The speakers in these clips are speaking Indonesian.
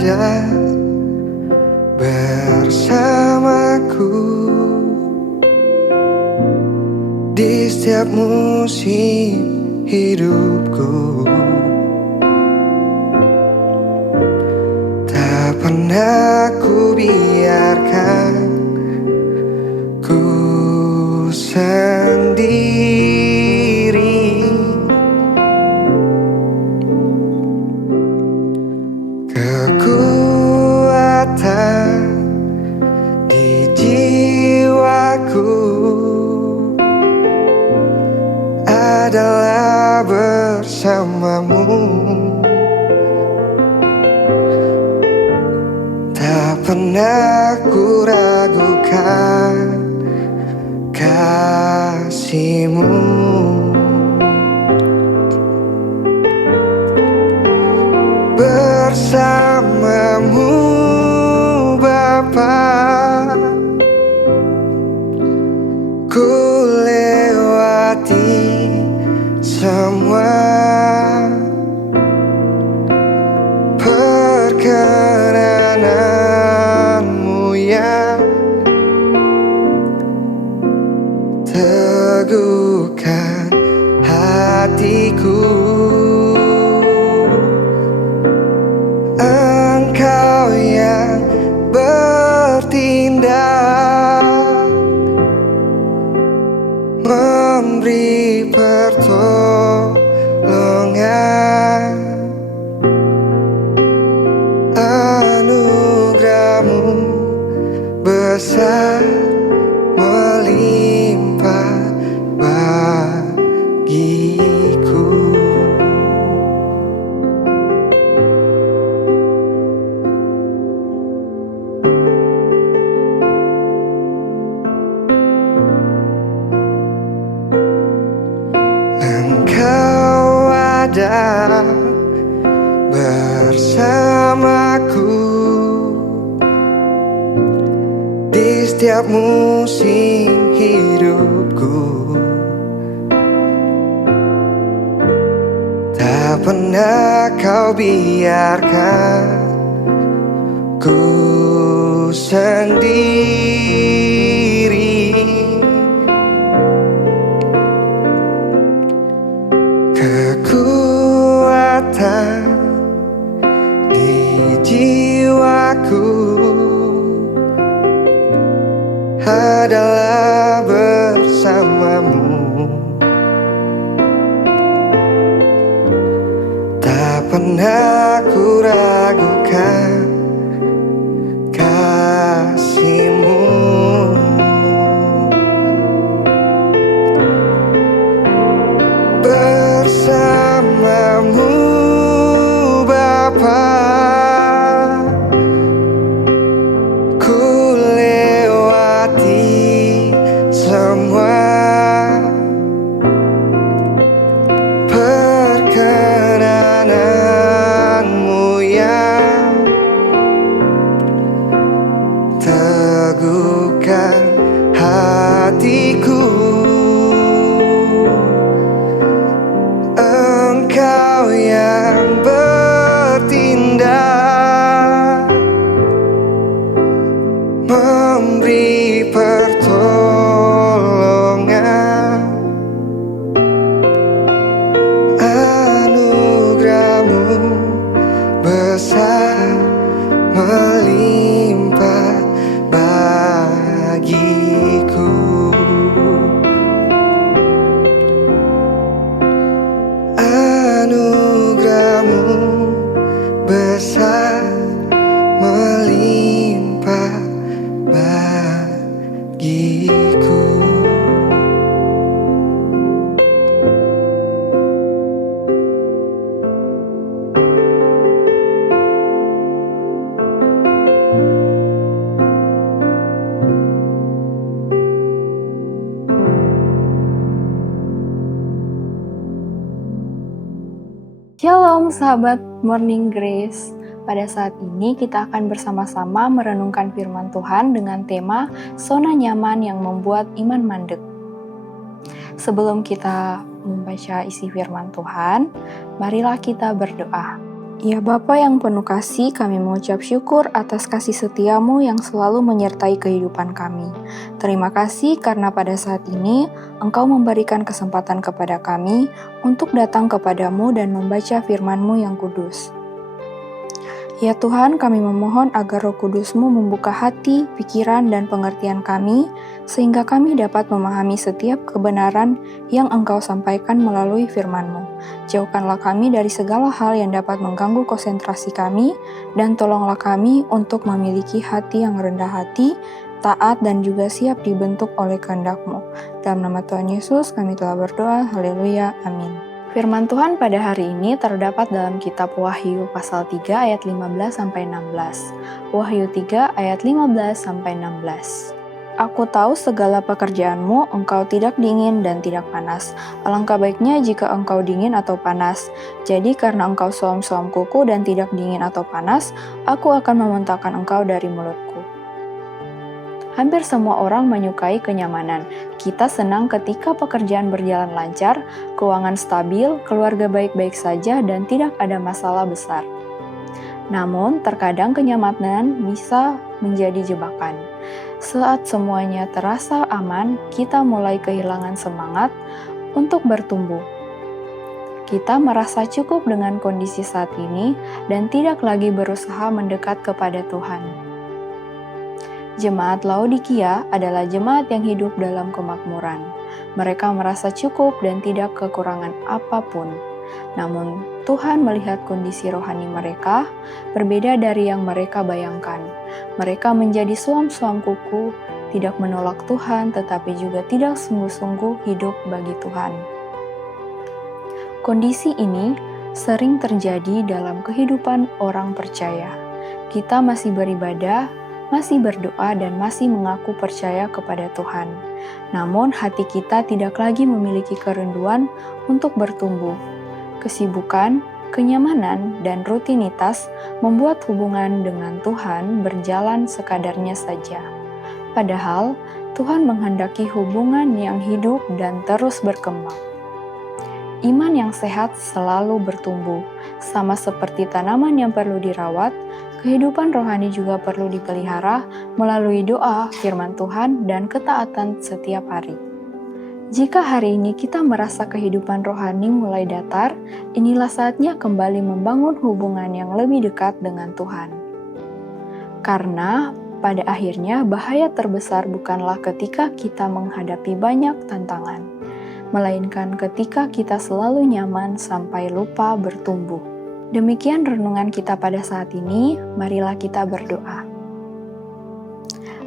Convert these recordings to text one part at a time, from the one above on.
ada bersamaku di setiap musim hidupku. Tak pernah ku biarkan ku sendiri. Kekuatan di jiwaku adalah bersamamu. Tak pernah ku ragukan kasih-Mu. Bersama-Mu Bapa, ku lewati semua perkenanan-Mu yang teguhkan hatiku. Engkau yang bertindak, memberi pertolongan. Anugerah-Mu besar melimpah bagiku. Engkau ada bersamaku di setiap musim hidupku. Tak pernah Kau biarkan ku sendiri. Kekuatan di jiwaku adalah bersama-Mu. Tak pernah ku ragukan kasih-Mu. Bersama-Mu Bapa, ku lewati semua perkenanan-Mu yang teguhkan hatiku. Engkau yang bertindak, memberi pertolongan. Anugerah-Mu besar melimpah bagiku. Anugerah-Mu besar melimpah bagiku. Shalom sahabat Morning Grace. Pada saat ini kita akan bersama-sama merenungkan firman Tuhan dengan tema zona nyaman yang membuat iman mandek. Sebelum kita membaca isi firman Tuhan, marilah kita berdoa. Ya Bapa yang penuh kasih, kami mengucap syukur atas kasih setiamu yang selalu menyertai kehidupan kami. Terima kasih karena pada saat ini Engkau memberikan kesempatan kepada kami untuk datang kepadamu dan membaca firman-Mu yang kudus. Ya Tuhan, kami memohon agar Roh Kudus-Mu membuka hati, pikiran, dan pengertian kami, sehingga kami dapat memahami setiap kebenaran yang Engkau sampaikan melalui firman-Mu. Jauhkanlah kami dari segala hal yang dapat mengganggu konsentrasi kami, dan tolonglah kami untuk memiliki hati yang rendah hati, taat, dan juga siap dibentuk oleh kehendak-Mu. Dalam nama Tuhan Yesus, kami telah berdoa. Haleluya. Amin. Firman Tuhan pada hari ini terdapat dalam kitab Wahyu pasal 3 ayat 15-16. Wahyu 3 ayat 15-16. Aku tahu segala pekerjaanmu, engkau tidak dingin dan tidak panas. Alangkah baiknya jika engkau dingin atau panas. Jadi karena engkau suam-suam kuku dan tidak dingin atau panas, aku akan memuntahkan engkau dari mulutku. Hampir semua orang menyukai kenyamanan. Kita senang ketika pekerjaan berjalan lancar, keuangan stabil, keluarga baik-baik saja, dan tidak ada masalah besar. Namun, terkadang kenyamanan bisa menjadi jebakan. Saat semuanya terasa aman, kita mulai kehilangan semangat untuk bertumbuh. Kita merasa cukup dengan kondisi saat ini dan tidak lagi berusaha mendekat kepada Tuhan. Jemaat Laodikia adalah jemaat yang hidup dalam kemakmuran. Mereka merasa cukup dan tidak kekurangan apapun. Namun, Tuhan melihat kondisi rohani mereka berbeda dari yang mereka bayangkan. Mereka menjadi suam-suam kuku, tidak menolak Tuhan, tetapi juga tidak sungguh-sungguh hidup bagi Tuhan. Kondisi ini sering terjadi dalam kehidupan orang percaya. Kita masih beribadah, masih berdoa, dan masih mengaku percaya kepada Tuhan. Namun hati kita tidak lagi memiliki kerinduan untuk bertumbuh. Kesibukan, kenyamanan, dan rutinitas membuat hubungan dengan Tuhan berjalan sekadarnya saja. Padahal, Tuhan menghendaki hubungan yang hidup dan terus berkembang. Iman yang sehat selalu bertumbuh, sama seperti tanaman yang perlu dirawat. Kehidupan rohani juga perlu dipelihara melalui doa, firman Tuhan, dan ketaatan setiap hari. Jika hari ini kita merasa kehidupan rohani mulai datar, inilah saatnya kembali membangun hubungan yang lebih dekat dengan Tuhan. Karena pada akhirnya bahaya terbesar bukanlah ketika kita menghadapi banyak tantangan, melainkan ketika kita selalu nyaman sampai lupa bertumbuh. Demikian renungan kita pada saat ini, marilah kita berdoa.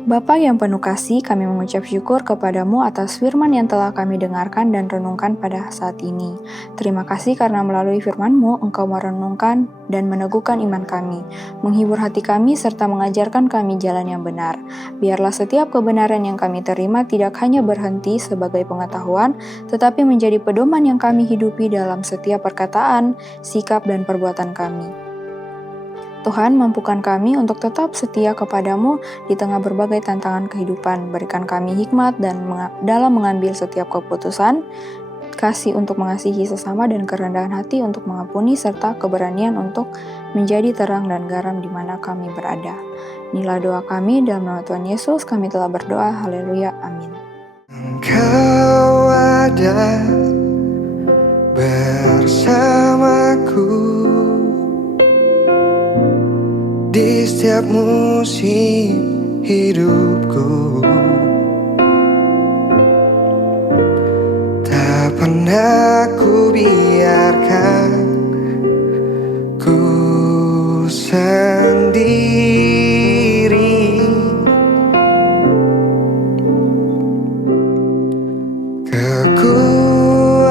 Bapa yang penuh kasih, kami mengucap syukur kepadamu atas firman yang telah kami dengarkan dan renungkan pada saat ini. Terima kasih karena melalui firman-Mu, Engkau merenungkan dan meneguhkan iman kami, menghibur hati kami, serta mengajarkan kami jalan yang benar. Biarlah setiap kebenaran yang kami terima tidak hanya berhenti sebagai pengetahuan, tetapi menjadi pedoman yang kami hidupi dalam setiap perkataan, sikap, dan perbuatan kami. Tuhan, mampukan kami untuk tetap setia kepadamu di tengah berbagai tantangan kehidupan. Berikan kami hikmat dan dalam mengambil setiap keputusan, kasih untuk mengasihi sesama dan kerendahan hati untuk mengampuni, serta keberanian untuk menjadi terang dan garam di mana kami berada. Inilah doa kami, dalam nama Tuhan Yesus kami telah berdoa. Haleluya. Amin. Engkau ada bersamaku di setiap musim hidupku. Tak pernah ku biarkan ku sendiri.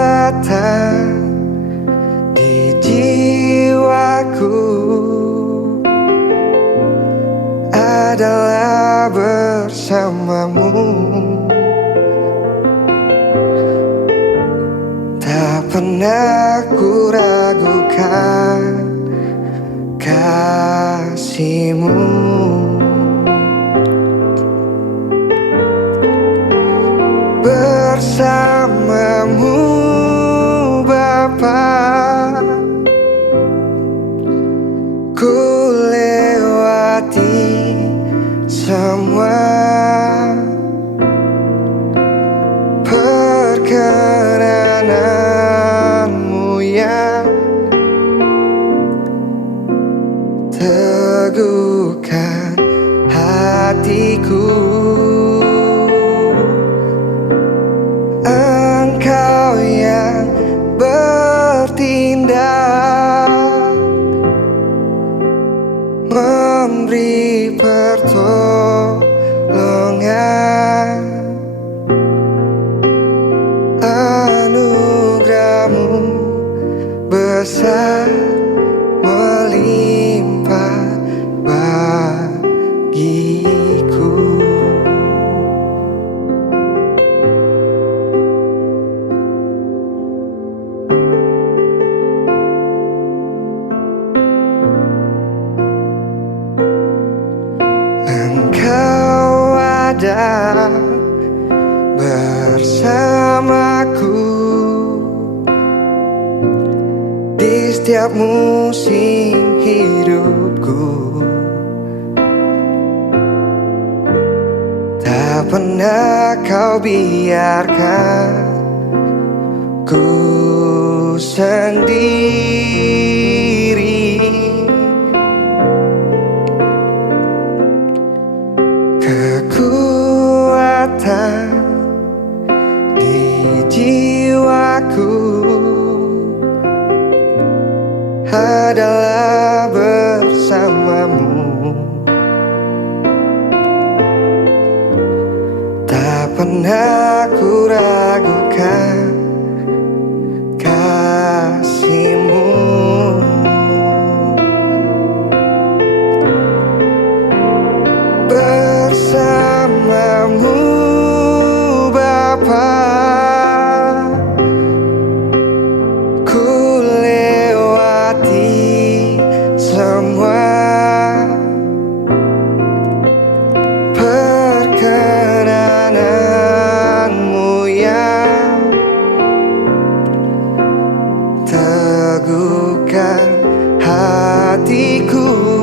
Kekuatan di jiwaku adalah bersamamu. Tak pernah ku ragukan kasih-Mu. Bersamamu Bapa, ku lewati semua perkenananmu yang teguhkan hatiku. Engkau yang bertindak, memberi pertolongan. Anugerahmu besar melimpah bagiku. Engkau ada bersamaku di setiap musim hidupku. Tak pernah kau biarkan ku sendiri. Kekuatan di jiwaku adalah bersamamu. Tak pernah ku ragukan kasih-Mu. Bersamamu Bapa, ku lewati semua perkenananmu yang teguhkan hatiku.